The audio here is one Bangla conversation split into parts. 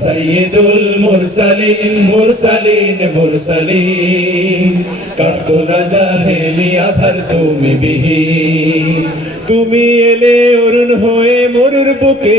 সৈয়দুল মুরসালিন মুরসালিন মুরসালিন কাটতো না জাহেলিয়া ধর তুমি বিহি তুমি এলে অরুণ হয়ে মরুর বুকে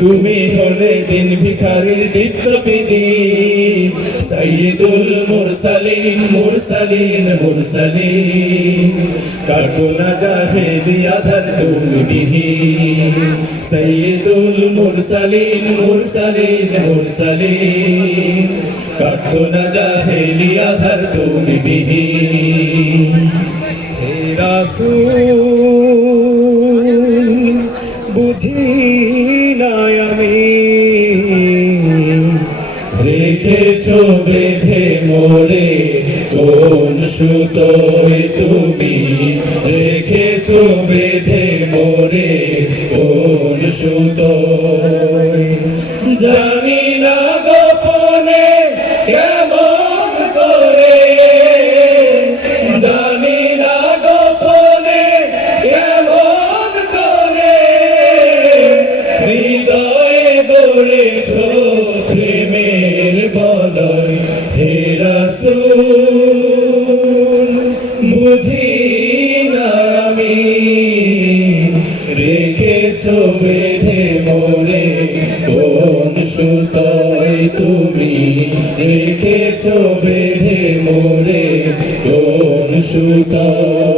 তুমি হলে দিন ভিখারির দীপ্ত বিদীপ সৈয়দুল মুরসালিন মুরসালিন মুরসালিন। কাটতো না জাহেলিয়া ধর তুমি বিহীন সৈয়দুল মুরসালিন মুরসালিন মুরসালিন। কাটতো না জাহেলিয়া ধর তুমি বিহীন হে রাসূল, বুঝি রেখেছো বেঁধে মোরে কোন সুতোয় তুমি রেখেছো বেঁধে মোরে কোন সুতোয়? জানি রেখেছ বেঁধে মোরে কোন সুতোয় তুমি রেখেছো বেঁধে মোরে কোন সুতোয়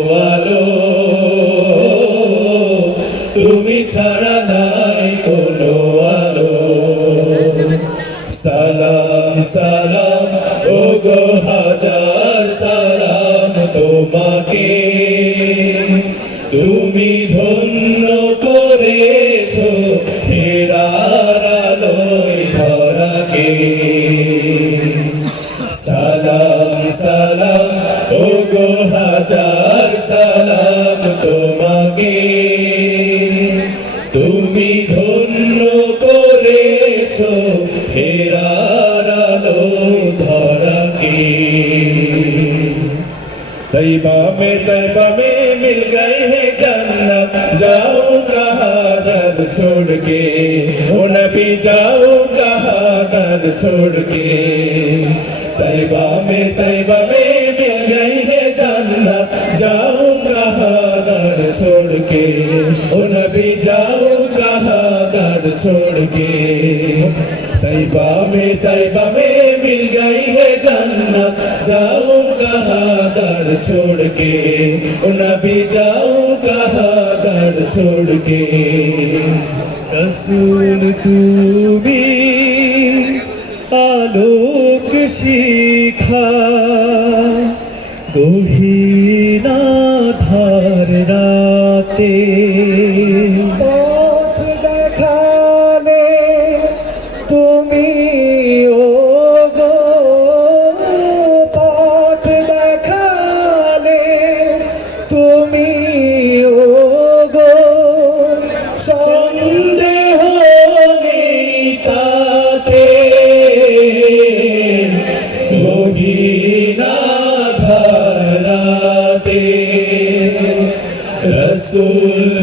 তুমি ধন্য করেছ হেরার আলোয় ধরাকে সালাম সালাম ও গো হাজার সালাম তোমাকে। তুমি ধন্য করেছ হেরার আলোয় ধরাকে তাইবা মে তাইবা در چھوڑ کے او نبی جاؤ کہاں در چھوڑ کے طیبہ میں طیبہ میں مل گئی ہے جنت جاؤں کہاں در چھوڑ کے او نبی جاؤں کہاں چھوڑ کے طیبہ میں طیبہ میں مل گئی ہے جنت۔ جاؤں کہا در چھوڑ کے نبی، جاؤں کہا در چھوڑ کے رسول تو بھی آلوک سیکھا گوہی রসুল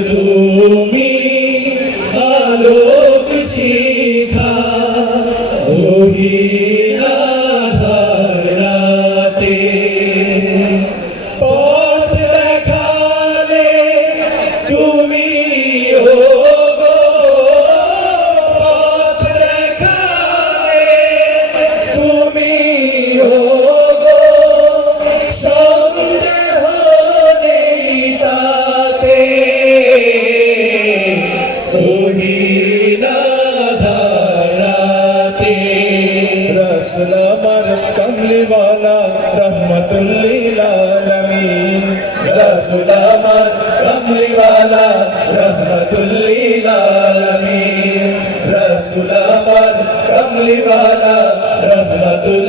লিলালামিন রসুল আমার কমলি वाला রহমতুল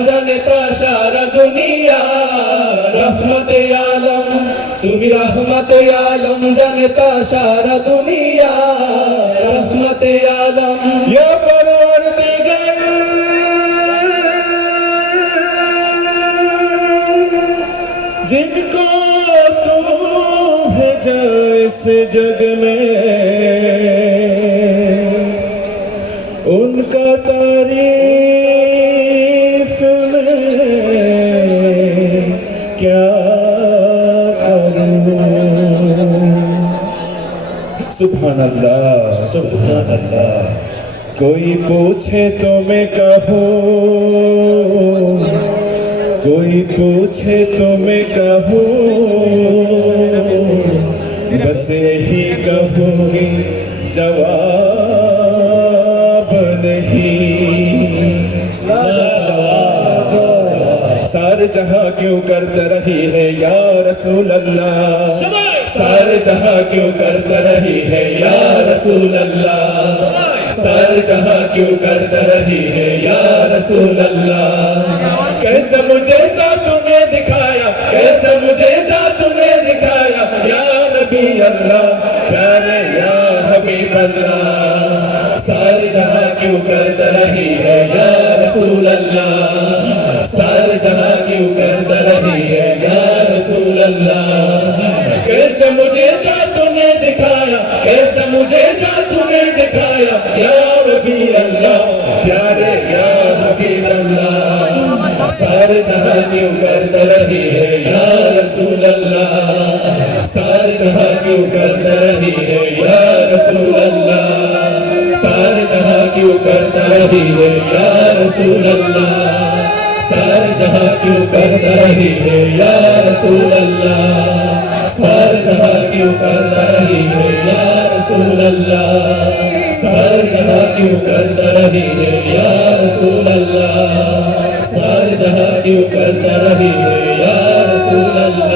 আলম জানেতা সারা দুনিয়া রহমতে আলম তুমি রহমতে আলম জানেতা সারা দুনিয়া রহমতে আলম ইয়া परवरदिगार जिनको तू भेजा इस जग में उनका तारीफ سبحان اللہ سبحان اللہ کوئی پوچھے تو میں کہوں، کوئی پوچھے تو میں کہوں۔ بس یہی کہوں گی جواب نہیں۔ سارے جہاں کیوں کرتے رہی ہے یا رسول اللہ؟ سر جہاں کیوں کرتا رہی ہے یا رسول اللہ؟ سر جہاں کیوں کرتا رہی ہے یا رسول اللہ؟ کیسا مجھے سا نے دکھایا؟ کیسا مجھے سا نے دکھایا؟ یا نبی اللہ، پیارے یا حبیب اللہ، سر جہاں کیوں کرتا رہی तूने दिखाया या रफी अल्लाह प्यारे या हबीब अल्लाह सारे जहां क्यों करते रही है या रसूल अल्लाह सारे जहां क्यों करते रही है या रसूल अल्लाह सारे जहां क्यों करते रही है या रसूल अल्लाह सारे जहां क्यों करते रही है या रसूल अल्लाह सारे जहां क्यों करते रही है या رسول الله سارے جہاں کیوں کرتا رہی ہے یا رسول اللہ سارے جہاں کیوں کرتا رہی ہے یا رسول اللہ